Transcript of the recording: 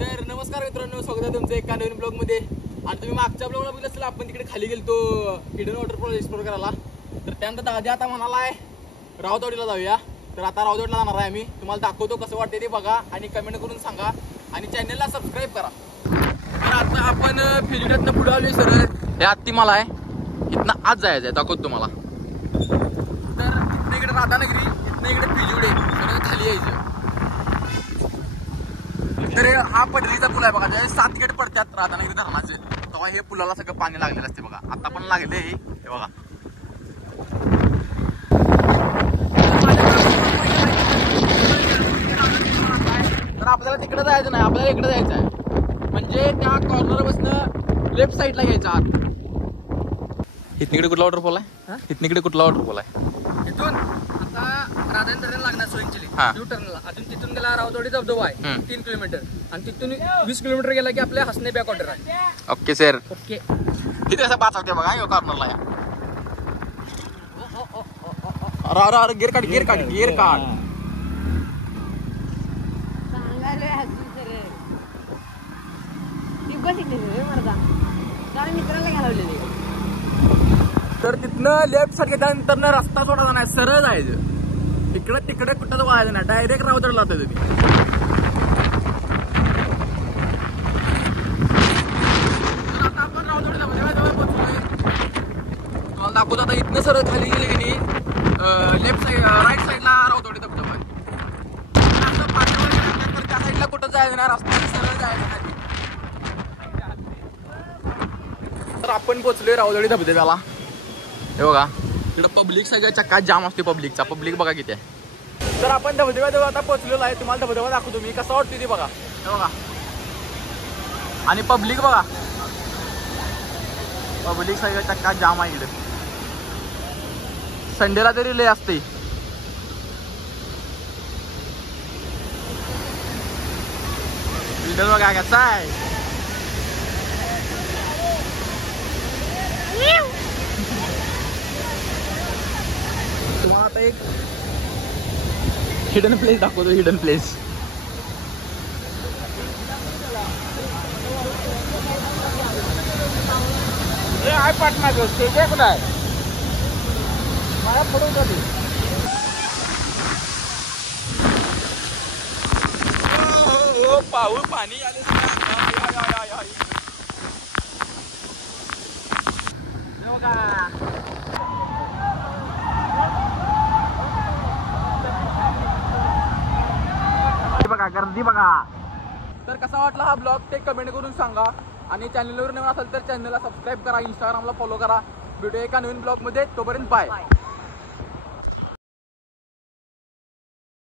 तर नमस्कार मित्रांनो, स्वागत आहे तुमचं एका नवीन ब्लॉग मध्ये. आणि तुम्ही मागच्या ब्लॉगला बघितलं असेल, आपण तिकडे खाली गेलतो हिडन वॉटरफॉल एक्सप्लोर करायला. तर त्यानंतर दादा आता म्हणालाय रावतवाडीला जाऊया. तर आता रावतवाडीला जाणार आहे आम्ही. तुम्हाला दाखवतो कसं वाटते ते बघा आणि कमेंट करून सांगा आणि चॅनलला सबस्क्राईब करा. तर आता आपण फिजिटातनं पुढे आलोय सर. हे हत्तीमाला आहे, इथनं आज जायचं आहे, दाखवतो तुम्हाला. तर इथनं इकडे राधानगरी, इथनं इकडे फिजुडे, सगळं खाली यायचं. तर हा पडरीचा पूल आहे बघा, ज्या 7 गेट पडतात राधानगरी धरणाचे, तेव्हा हे पुलाला सगळं पाणी लागलेलं असते बघा. आता पण लागले हे बघा. तर आपल्याला तिकडे जायचं नाही, आपल्याला इकडे जायचं आहे. म्हणजे त्या कॉर्नर बसनं लेफ्ट साईडला घ्यायचं आत. इथनिकडे कुठला वॉटरफॉल आहे? इथनिकडे कुठला वॉटरफॉल आहे? इथून आता राधानगरी धरण लागणार सोयींचली यू टर्नला. अजून तिथून गेला रावतवाडी धबधबा आहे 3 किलोमीटर आणि तिथून 20 किलोमीटर गेला की आपल्या हसने बॅक वॉटर आहे. Okay sir. ओके. इथे कसं पाचवते बघा यो कॉर्नरला या. अरे अरे गिर काढ गिर काढ गिर काढ. तर तिथनं लेफ्ट साईड घेतल्यानंतर रस्ता सोडायचा नाही, सरळ जायचं. इकडे तिकडे कुठं व्हायचं नाही, डायरेक्ट रावतवाडीला जाता तुम्ही. आता आपण रावतवाडीला पोहोचलोय. तुम्हाला दाखवतो आता. इथनं सरळ खाली गेले की नाही लेफ्ट साईड राईट साईडला रावतवाडी धबधबा आहे. असं पाठीवर गेल्यानंतर त्या साईडला कुठं जायचं नाही, रस्त्याने सरळ जायचं नाही. तर आपण पोहोचलोय रावतवाडी धबधब्याला. हे बघा इकडं पब्लिक सगळ्या चक्का जाम असते. पब्लिक बघा किती आहे. तर आपण धबधब्याजवळ आता पोहोचलेलो आहे. तुम्हाला धबधबा दाखवतो मी कसा वाटतो ते बघा. हे बघा आणि पब्लिक बघा, पब्लिक सगळ्या चक्का जाम आहे इकडे. संडेला तरी लय असते. व्हिडिओ बघा कसा आहे. तुम्हाला आता एक हिडन प्लेस दाखवतो. हिडन प्लेस आहे पाटणा स्टेज आहे कुठं आहे मला पडून जाते. पाऊस पाणी आले बघा, गर्दी बघा. तर कसा वाटला हा ब्लॉग ते कमेंट करून सांगा आणि चॅनलवर नवीन असेल तर चॅनलला सबस्क्राईब करा, इंस्टाग्रामला फॉलो करा. व्हिडिओ एका नवीन ब्लॉग मध्ये. तोपर्यंत बाय.